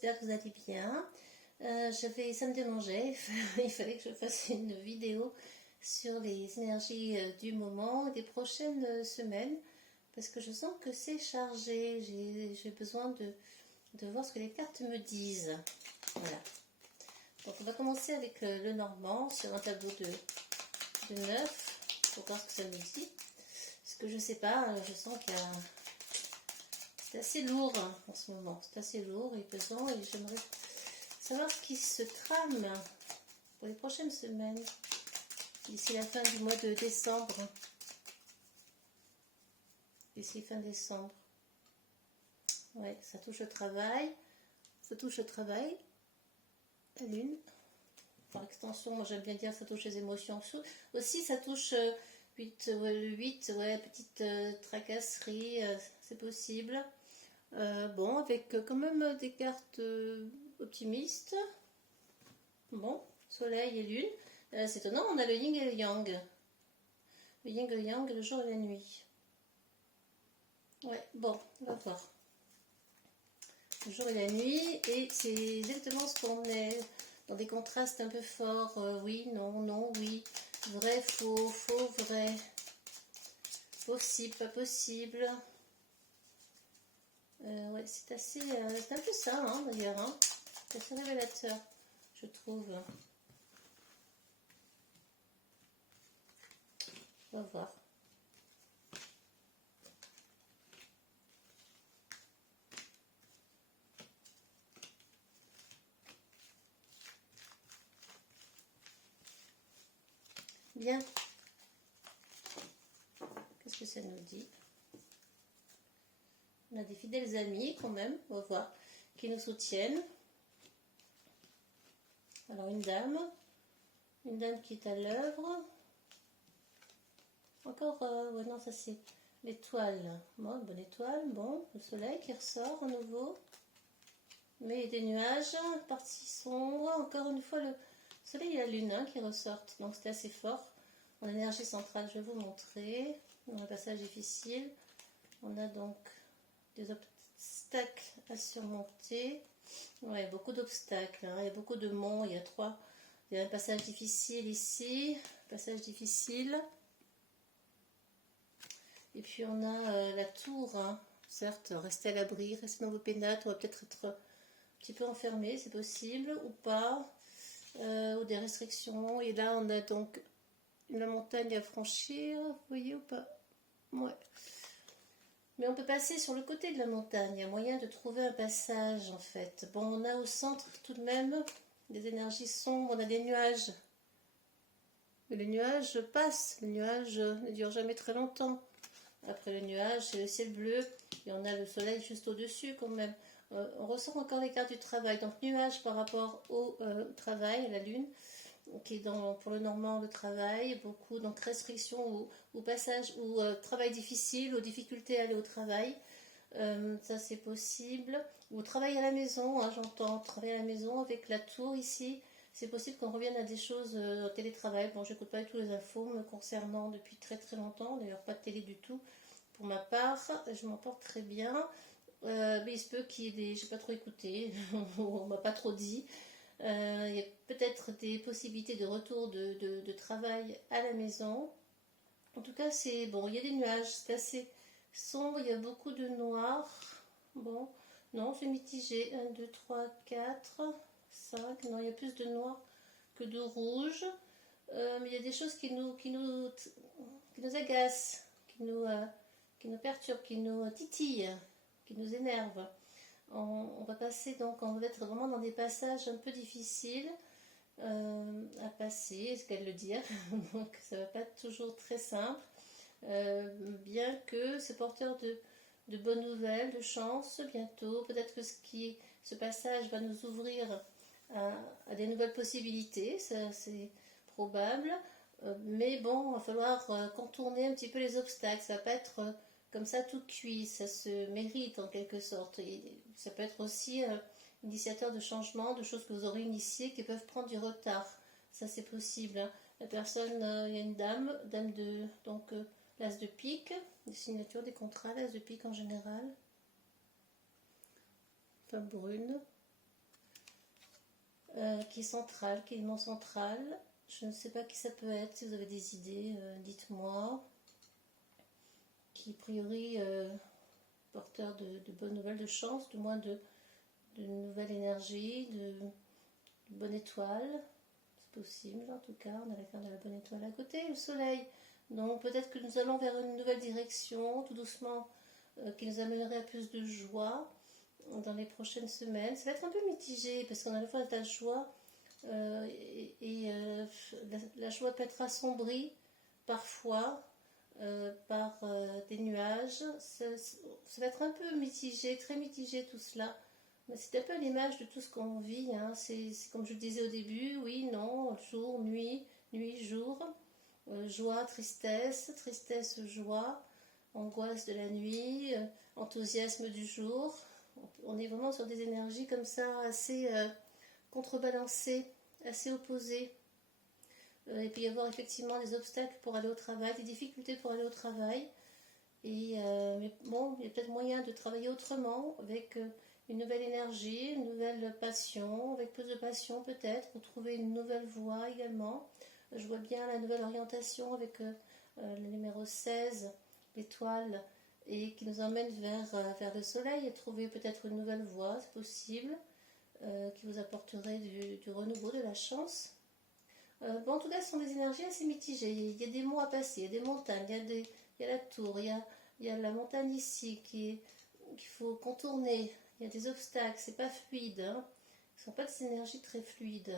j'espère que vous allez bien. Ça me dérangeait, il fallait que je fasse une vidéo sur les énergies du moment et des prochaines semaines, parce que je sens que c'est chargé, j'ai besoin de voir ce que les cartes me disent. Voilà. Donc on va commencer avec le Normand sur un tableau de 9, pour voir ce que ça me dit. Parce que je sais pas, je sens qu'il y a... C'est assez lourd en ce moment, c'est assez lourd et pesant, et j'aimerais savoir ce qui se trame pour les prochaines semaines, d'ici la fin du mois de décembre. D'ici fin décembre. Ouais, ça touche au travail, la lune. Par extension, moi j'aime bien dire ça touche les émotions. Aussi ça touche 8, petite tracasserie, c'est possible. Bon, avec quand même des cartes optimistes. Bon, soleil et lune. C'est étonnant, on a le yin et le yang. Le yin et le yang, le jour et la nuit. Ouais, bon, on va voir. Le jour et la nuit, et c'est exactement ce qu'on est dans des contrastes un peu forts. Oui, non, non, oui. Vrai, faux, faux, vrai. Possible, pas possible. Ouais, c'est assez... c'est un peu ça, hein, d'ailleurs. Hein. C'est assez révélateur, je trouve. On va voir. Bien. Qu'est-ce que ça nous dit? On a des fidèles amis quand même, on va voir, qui nous soutiennent. Alors une dame qui est à l'œuvre. Encore, ouais, non, ça c'est l'étoile. Bon, bonne étoile, bon, le soleil qui ressort à nouveau. Mais des nuages, partie sombre, encore une fois le soleil et la lune qui ressortent. Donc c'est assez fort. En énergie centrale, je vais vous montrer. Dans un passage difficile, on a donc des obstacles à surmonter. Ouais, beaucoup d'obstacles, hein. Il y a beaucoup de monts, il y a un passage difficile ici, passage difficile. Et puis on a la tour, hein. Certes, rester à l'abri, rester dans vos pénates, on va peut-être être un petit peu enfermé, c'est possible, ou pas, ou des restrictions. Et là on a donc la montagne à franchir, vous voyez ou pas? Ouais. Mais on peut passer sur le côté de la montagne, il y a moyen de trouver un passage en fait. Bon, on a au centre tout de même des énergies sombres, on a des nuages. Mais les nuages passent, les nuages ne durent jamais très longtemps. Après le nuage, c'est le ciel bleu, et on a le soleil juste au-dessus quand même. On ressent encore les cartes du travail, donc nuages par rapport au travail, à la lune, qui est pour le Normand le travail, beaucoup, donc restrictions ou passage, ou travail difficile, ou difficulté à aller au travail, ça c'est possible, ou travail à la maison, hein, j'entends travail à la maison avec la tour ici, c'est possible qu'on revienne à des choses au télétravail. Bon, je n'écoute pas du tout les infos me concernant depuis très très longtemps, d'ailleurs pas de télé du tout pour ma part, je m'en porte très bien, mais il se peut qu'il y ait j'ai pas trop écouté, on m'a pas trop dit. Il y a peut-être des possibilités de retour de travail à la maison. En tout cas, c'est bon, il y a des nuages, c'est assez sombre, il y a beaucoup de noir. Bon, non, c'est mitigé. 1, 2, 3, 4, 5. Non, il y a plus de noir que de rouge. Mais il y a des choses qui nous agacent, qui nous perturbent, qui nous titillent, qui nous énervent. On va passer donc, on va être vraiment dans des passages un peu difficiles à passer, ce qu'elle le dit, donc ça va pas être toujours très simple, bien que c'est porteur de bonnes nouvelles, de chance bientôt, peut-être que ce passage va nous ouvrir à des nouvelles possibilités, ça c'est probable, mais bon, il va falloir contourner un petit peu les obstacles, ça va pas être comme ça tout cuit, ça se mérite en quelque sorte. Et ça peut être aussi initiateur de changement, de choses que vous aurez initiées qui peuvent prendre du retard. Ça c'est possible. Hein. La personne, il y a une dame de donc l'as de pique, des signatures, des contrats, l'as de pique en général. Femme brune. qui est centrale, qui est élément central. Je ne sais pas qui ça peut être. Si vous avez des idées, dites-moi. Qui, a priori, porteur de bonnes nouvelles, de chance, du moins de nouvelle énergie, de bonne étoile. C'est possible, en tout cas. On a la carte de la bonne étoile à côté, le soleil. Donc peut-être que nous allons vers une nouvelle direction, tout doucement, qui nous amènerait à plus de joie dans les prochaines semaines. Ça va être un peu mitigé, parce qu'on a à la fois de la joie, la joie peut être assombrie parfois par des nuages. Ça va être un peu mitigé, très mitigé tout cela. Mais c'est un peu l'image de tout ce qu'on vit. Hein. C'est comme je le disais au début, oui, non, jour, nuit, nuit, jour. Joie, tristesse, tristesse, joie, angoisse de la nuit, enthousiasme du jour. On est vraiment sur des énergies comme ça assez contrebalancées, assez opposées. Il peut y avoir effectivement des obstacles pour aller au travail, des difficultés pour aller au travail. Mais bon, il y a peut-être moyen de travailler autrement, avec une nouvelle énergie, une nouvelle passion, avec plus de passion peut-être, pour trouver une nouvelle voie également. Je vois bien la nouvelle orientation avec le numéro 16, l'étoile, et qui nous emmène vers le soleil, et trouver peut-être une nouvelle voie, c'est possible, qui vous apporterait du renouveau, de la chance. Bon, en tout cas, ce sont des énergies assez mitigées. Il y a des monts à passer, il y a des montagnes, il y a la tour, il y a la montagne ici qu'il faut contourner. Il y a des obstacles, c'est pas fluide. Hein. Ce ne sont pas des énergies très fluides.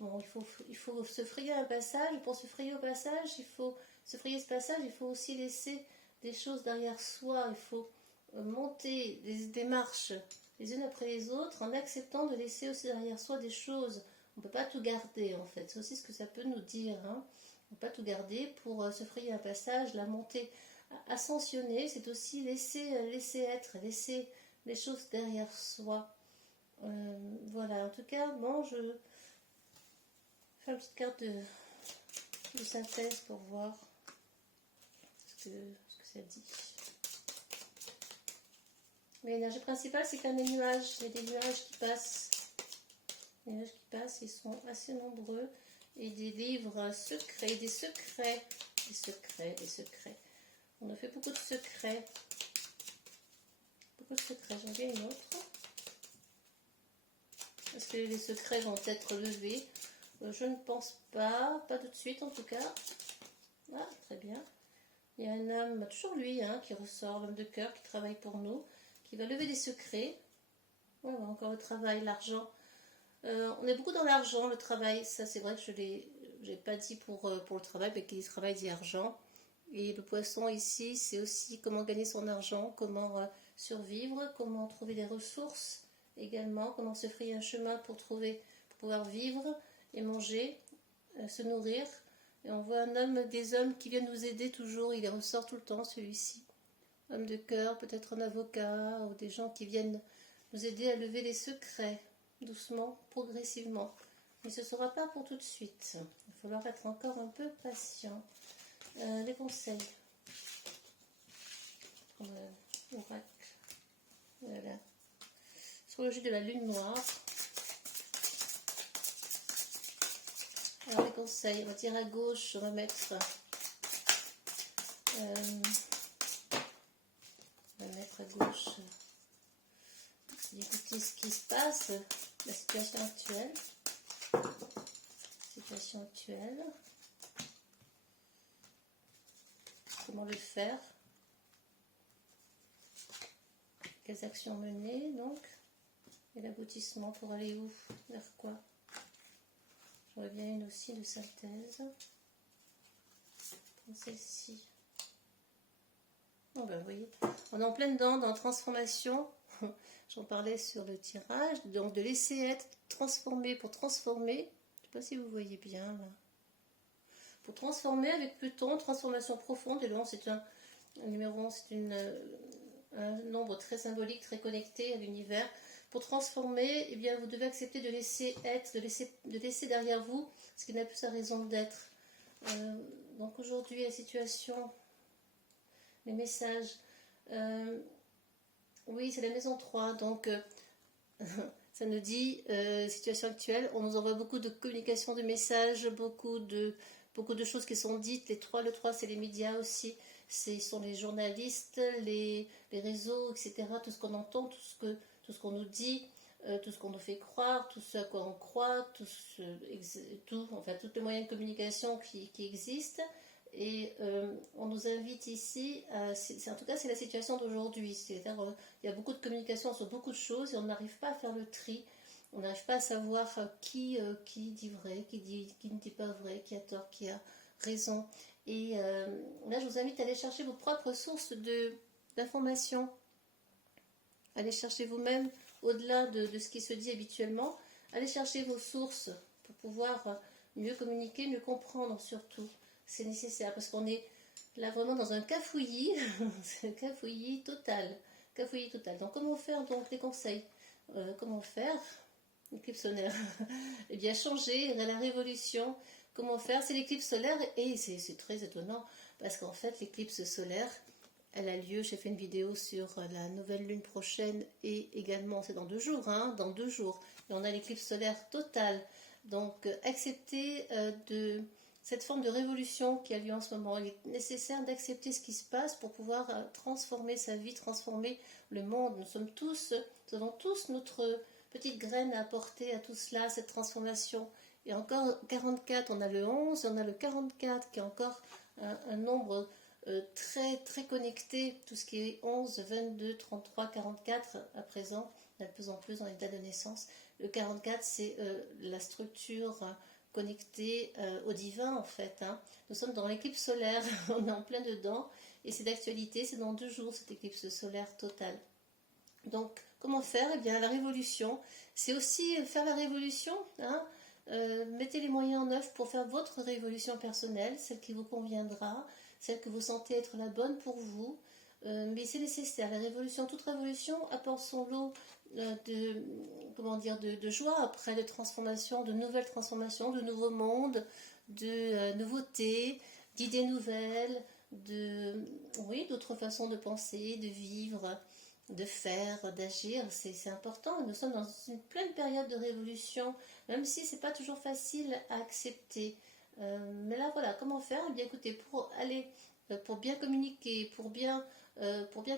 Bon, il faut se frayer un passage. Pour se frayer au passage, il faut se frayer ce passage, il faut aussi laisser des choses derrière soi. Il faut monter des marches les unes après les autres en acceptant de laisser aussi derrière soi des choses. On ne peut pas tout garder en fait. C'est aussi ce que ça peut nous dire. Hein. On ne peut pas tout garder pour se frayer un passage, la montée. Ascensionner, c'est aussi laisser être, laisser les choses derrière soi. Voilà, en tout cas, bon, je fais une petite carte de synthèse pour voir ce que ça dit. Mais l'énergie principale, c'est quand même les nuages. Il y a des nuages qui passent. Les nuages qui passent, ils sont assez nombreux. Et des livres secrets, des secrets. On a fait beaucoup de secrets. Beaucoup de secrets. J'en ai une autre. Est-ce que les secrets vont être levés? Je ne pense pas. Pas tout de suite en tout cas. Ah, très bien. Il y a un homme, toujours lui, hein, qui ressort, l'homme de cœur, qui travaille pour nous, qui va lever des secrets. Voilà, encore le travail, l'argent. On est beaucoup dans l'argent, le travail. Ça, c'est vrai que je n'ai pas dit pour le travail, mais qui dit travail dit argent. Et le poisson ici, c'est aussi comment gagner son argent, comment survivre, comment trouver des ressources également, comment se frayer un chemin pour pouvoir vivre et manger, se nourrir. Et on voit des hommes qui viennent nous aider toujours, il ressort tout le temps celui-ci. Homme de cœur, peut-être un avocat, ou des gens qui viennent nous aider à lever les secrets, doucement, progressivement. Mais ce ne sera pas pour tout de suite. Il va falloir être encore un peu patient. Les conseils. Oracle. Voilà. Astrologie de la lune noire. Alors les conseils, on va tirer à gauche, on va mettre à gauche d'écouter ce qui se passe, la situation actuelle. Comment le faire? Quelles actions mener donc? Et l'aboutissement pour aller où? Vers quoi? J'aurais bien une aussi de synthèse. Comme celle-ci. Oh ben vous voyez, on est en pleine dedans dans la transformation. J'en parlais sur le tirage. Donc de laisser être, transformer pour transformer. Je ne sais pas si vous voyez bien là. Pour transformer avec Pluton, transformation profonde. Et là, c'est un numéro, c'est un nombre très symbolique, très connecté à l'univers. Pour transformer, eh bien, vous devez accepter de laisser être, de laisser derrière vous ce qui n'a plus sa raison d'être. Donc aujourd'hui, la situation, les messages, oui, c'est la maison 3, donc Ça nous dit, situation actuelle, on nous envoie beaucoup de communication, de messages, beaucoup de choses qui sont dites. Le 3 c'est les médias aussi, ce sont les journalistes, les réseaux, etc. Tout ce qu'on entend, tout ce qu'on nous dit, tout ce qu'on nous fait croire, tout ce à quoi on croit, enfin, tous les moyens de communication qui existent. Et on nous invite ici, en tout cas c'est la situation d'aujourd'hui, c'est-à-dire il y a beaucoup de communication sur beaucoup de choses et on n'arrive pas à faire le tri, on n'arrive pas à savoir qui dit vrai, qui ne dit pas vrai, qui a tort, qui a raison. Et là je vous invite à aller chercher vos propres sources d'informations, allez chercher vous-même au-delà de ce qui se dit habituellement, allez chercher vos sources pour pouvoir mieux communiquer, mieux comprendre surtout. C'est nécessaire parce qu'on est là vraiment dans un cafouillis, c'est un cafouillis total. Cafouillis total. Donc comment faire donc les conseils, comment faire l'éclipse solaire? Eh bien changer la révolution. Comment faire? C'est l'éclipse solaire et c'est très étonnant parce qu'en fait l'éclipse solaire, elle a lieu, j'ai fait une vidéo sur la nouvelle lune prochaine et également c'est dans 2 jours, hein, dans 2 jours. Et on a l'éclipse solaire totale. Donc accepter cette forme de révolution qui a lieu en ce moment. Il est nécessaire d'accepter ce qui se passe pour pouvoir transformer sa vie, transformer le monde. Nous avons tous notre petite graine à apporter à tout cela, cette transformation. Et encore 44, on a le 11, on a le 44 qui est encore un nombre très, très connecté. Tout ce qui est 11, 22, 33, 44 à présent, de plus en plus dans les dates de naissance. Le 44, c'est la structure connecté au divin en fait. Hein. Nous sommes dans l'éclipse solaire, on est en plein dedans et c'est d'actualité, c'est dans 2 jours cette éclipse solaire totale. Donc comment faire? Eh bien la révolution, c'est aussi faire la révolution. Hein. Mettez les moyens en œuvre pour faire votre révolution personnelle, celle qui vous conviendra, celle que vous sentez être la bonne pour vous. Mais c'est nécessaire. La révolution, toute révolution apporte son lot de joie après, de transformations, de nouvelles transformations, de nouveaux mondes, de nouveautés, d'idées nouvelles, d'autres façons de penser, de vivre, de faire, d'agir. C'est important. Nous sommes dans une pleine période de révolution, même si c'est pas toujours facile à accepter. Mais là, voilà, comment faire? Eh bien, écoutez, pour bien communiquer, pour bien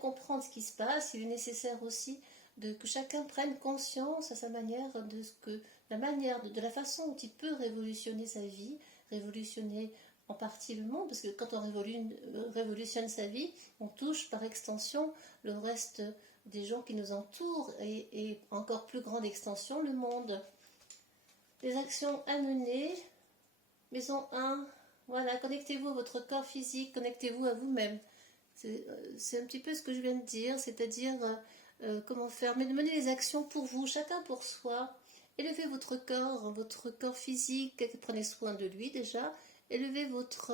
comprendre ce qui se passe, il est nécessaire aussi que chacun prenne conscience à sa manière de la façon dont il peut révolutionner sa vie, révolutionner en partie le monde, parce que quand on révolutionne sa vie, on touche par extension le reste des gens qui nous entourent et encore plus grande extension le monde. Les actions à mener, maison 1, voilà, connectez-vous à votre corps physique, connectez-vous à vous-même. C'est un petit peu ce que je viens de dire, c'est-à-dire comment faire, mais menez les actions pour vous, chacun pour soi. Élevez votre corps physique, prenez soin de lui déjà. Élevez votre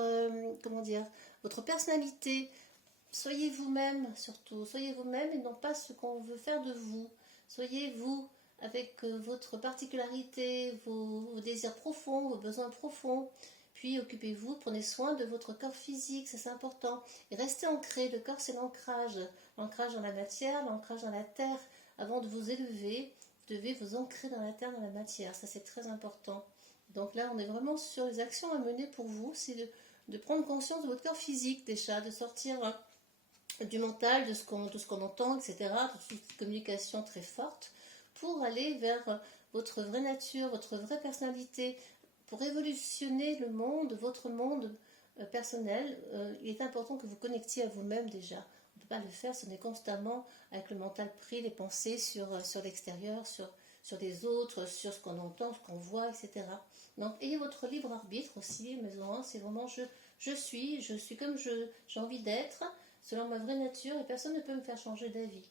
personnalité. Soyez vous-même surtout, soyez vous-même et non pas ce qu'on veut faire de vous. Soyez vous avec votre particularité, vos désirs profonds, vos besoins profonds. Puis occupez-vous, prenez soin de votre corps physique, ça c'est important. Et restez ancré, le corps c'est l'ancrage. L'ancrage dans la matière, l'ancrage dans la terre. Avant de vous élever, vous devez vous ancrer dans la terre, dans la matière. Ça c'est très important. Donc là on est vraiment sur les actions à mener pour vous. C'est de prendre conscience de votre corps physique déjà, de sortir du mental, de ce qu'on entend, etc. Toute une communication très forte pour aller vers votre vraie nature, votre vraie personnalité. Pour révolutionner le monde, votre monde personnel, il est important que vous connectiez à vous-même déjà. On ne peut pas le faire si on est constamment avec le mental pris, les pensées sur l'extérieur, sur les autres, sur ce qu'on entend, ce qu'on voit, etc. Donc ayez votre libre arbitre aussi, maison 1, c'est vraiment je suis comme j'ai envie d'être, selon ma vraie nature, et personne ne peut me faire changer d'avis.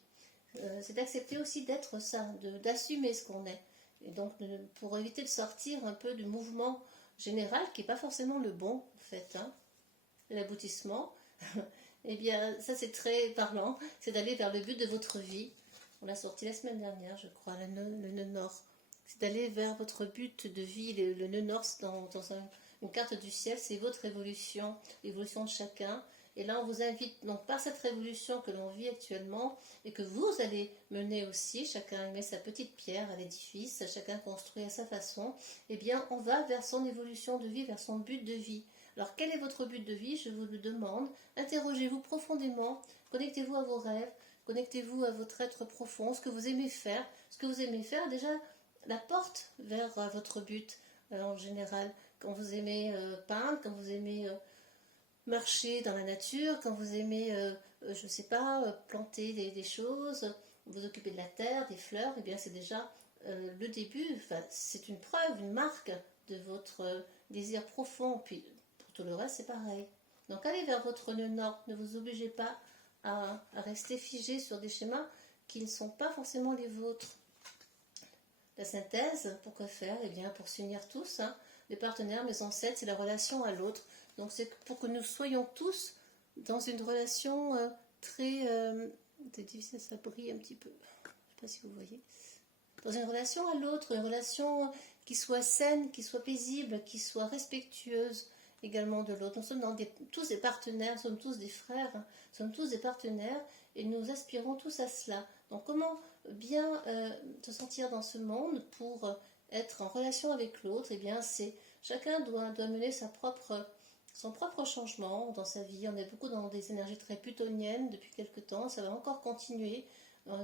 C'est d'accepter aussi d'être ça, d'assumer ce qu'on est. Et donc, pour éviter de sortir un peu du mouvement général, qui n'est pas forcément le bon, en fait, hein, l'aboutissement, eh bien, ça c'est très parlant, c'est d'aller vers le but de votre vie. On l'a sorti la semaine dernière, je crois, le nœud nord. C'est d'aller vers votre but de vie, le nœud nord dans une carte du ciel, c'est votre évolution, l'évolution de chacun. Et là, on vous invite, donc par cette révolution que l'on vit actuellement, et que vous allez mener aussi, chacun met sa petite pierre à l'édifice, chacun construit à sa façon, eh bien, on va vers son évolution de vie, vers son but de vie. Alors, quel est votre but de vie? Je vous le demande. Interrogez-vous profondément, connectez-vous à vos rêves, connectez-vous à votre être profond, ce que vous aimez faire. Ce que vous aimez faire, déjà, la porte vers votre but en général. Quand vous aimez peindre, quand vous aimez marcher dans la nature, quand vous aimez, je ne sais pas, planter des choses, vous occuper de la terre, des fleurs, eh bien c'est déjà le début, enfin, c'est une preuve, une marque de votre désir profond. Puis pour tout le reste, c'est pareil. Donc allez vers votre nœud nord, ne vous obligez pas à rester figé sur des schémas qui ne sont pas forcément les vôtres. La synthèse, pour quoi faire? Eh bien pour s'unir tous, hein, les partenaires, mes ancêtres, c'est la relation à l'autre. Donc c'est pour que nous soyons tous dans une relation très... c'est difficile, ça brille un petit peu. Je ne sais pas si vous voyez. Dans une relation à l'autre, une relation qui soit saine, qui soit paisible, qui soit respectueuse également de l'autre. Nous sommes tous des partenaires, nous sommes tous des frères, hein, nous sommes tous des partenaires et nous aspirons tous à cela. Donc comment bien se sentir dans ce monde pour être en relation avec l'autre? Eh bien c'est chacun doit mener son propre changement dans sa vie. On est beaucoup dans des énergies très plutoniennes depuis quelque temps, ça va encore continuer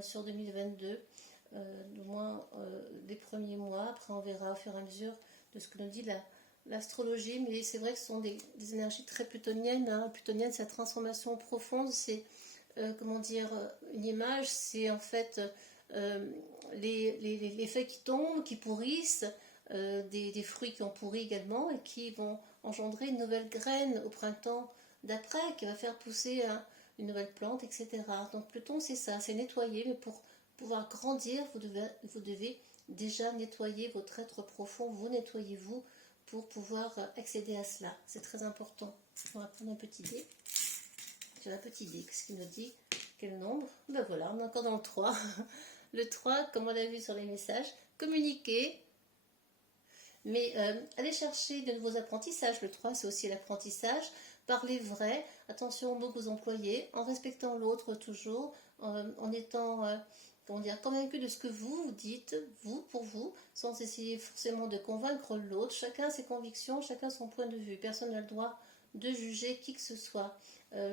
sur 2022. Du moins les premiers mois, après on verra au fur et à mesure de ce que nous dit l'astrologie, mais c'est vrai que ce sont des énergies très plutoniennes, hein. Plutonienne, c'est la transformation profonde, c'est comment dire, une image, c'est en fait les feuilles qui tombent, qui pourrissent, des fruits qui ont pourri également et qui vont engendrer une nouvelle graine au printemps d'après qui va faire pousser une nouvelle plante, etc. Donc Pluton, c'est ça, c'est nettoyer, mais pour pouvoir grandir, vous devez déjà nettoyer votre être profond, vous nettoyez-vous pour pouvoir accéder à cela. C'est très important. On va prendre un petit dé. J'ai un petit dé, qu'est-ce qu'il nous dit? Quel nombre? Ben voilà, on est encore dans le 3. Le 3, comme on l'a vu sur les messages, communiquer, mais allez chercher de nouveaux apprentissages. Le 3, c'est aussi l'apprentissage. Parlez vrai, attention aux mots que vous employez, en respectant l'autre toujours, en étant convaincu de ce que vous dites, vous, pour vous, sans essayer forcément de convaincre l'autre. Chacun ses convictions, chacun son point de vue. Personne n'a le droit de juger qui que ce soit.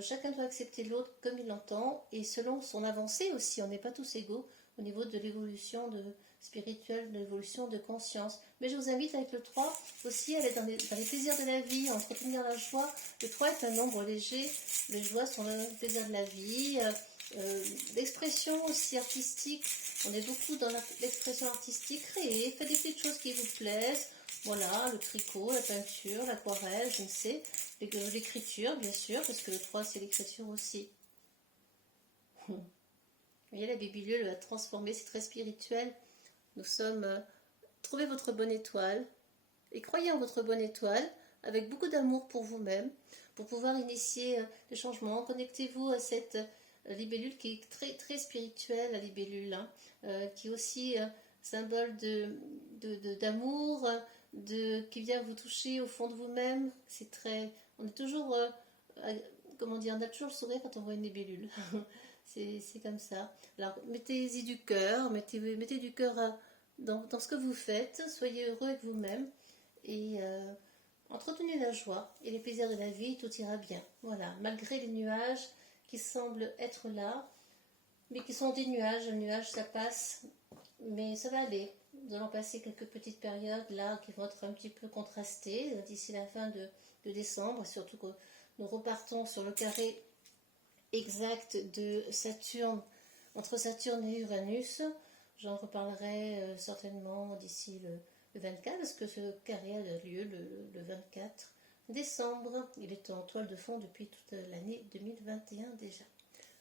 Chacun doit accepter l'autre comme il l'entend et selon son avancée aussi. On n'est pas tous égaux au niveau de l'évolution spirituelle, de l'évolution de conscience. Mais je vous invite avec le 3 aussi à aller dans les plaisirs de la vie, à entretenir la joie. Le 3 est un nombre léger. Les joies sont le plaisir de la vie. L'expression aussi artistique, on est beaucoup dans l'expression artistique. Créer, faites des petites choses qui vous plaisent. Voilà, le tricot, la peinture, l'aquarelle, je ne sais, l'écriture bien sûr, parce que le 3 c'est l'écriture aussi. Vous voyez, la Bébulule va transformer, c'est très spirituel. Nous sommes... trouvez votre bonne étoile et croyez en votre bonne étoile avec beaucoup d'amour pour vous-même, pour pouvoir initier des changements. Connectez-vous à cette libellule qui est très, très spirituelle, la libellule, hein, qui est aussi symbole d'amour, qui vient vous toucher au fond de vous-même. C'est très... On est toujours... comment dire, on a toujours le sourire quand on voit une libellule. c'est comme ça. Alors, mettez-y du cœur, mettez du cœur dans ce que vous faites. Soyez heureux avec vous-même. Et entretenez la joie et les plaisirs de la vie, tout ira bien. Voilà, malgré les nuages qui semblent être là, mais qui sont des nuages. Un nuage, ça passe, mais ça va aller. Nous allons passer quelques petites périodes là qui vont être un petit peu contrastées d'ici la fin de décembre, surtout que nous repartons sur le carré exact de Saturne, entre Saturne et Uranus. J'en reparlerai certainement d'ici le 24, parce que ce carré a lieu le 24 décembre. Il est en toile de fond depuis toute l'année 2021 déjà.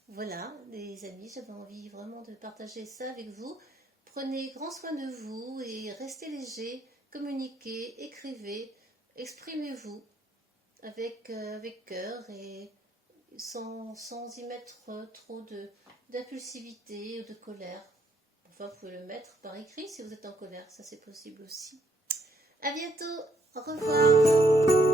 Voilà les amis, j'avais envie vraiment de partager ça avec vous. Prenez grand soin de vous et restez légers, communiquez, écrivez, exprimez-vous avec cœur et sans y mettre trop d'impulsivité ou de colère. Enfin, vous pouvez le mettre par écrit si vous êtes en colère, ça c'est possible aussi. À bientôt, au revoir.